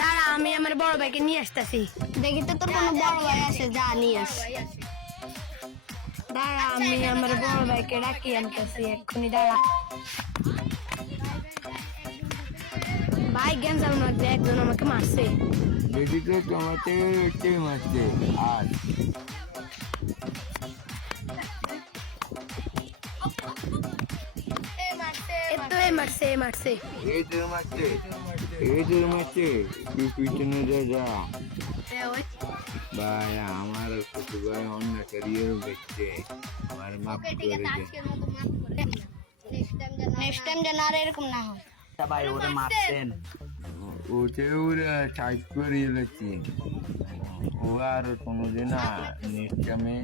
দাঁড়া, আমি আমার বড় ভাইকে নিয়ে আসতেছি। দেখি তো তোর কোনো বড় ভাই আছে, যা নিয়ে আস। দাঁড়া, আমি আমার বড় ভাইকে ডাকি আনতেছি এক্ষুনি, দাঁড়া। ভাই গেঞ্জাল মারছে, একজন আমাকে মারছে। দেখি তো তোমাকে কে মারছে। আর মারছে। এই তোর মারছে, এই তোর মারছে, তুই পিছনে যা। ভাই আমার ছোট ভাই অন্য ক্যারিয়ার দেখছে, আমার মাফ করে দে। নেক্সট টাইম যেন আর এরকম না হয়। ভাই ওরে মারছেন? ওকে ওরা সাইড করে দিয়েছে, ও আর কোনোদিন নেক্সট টাইমে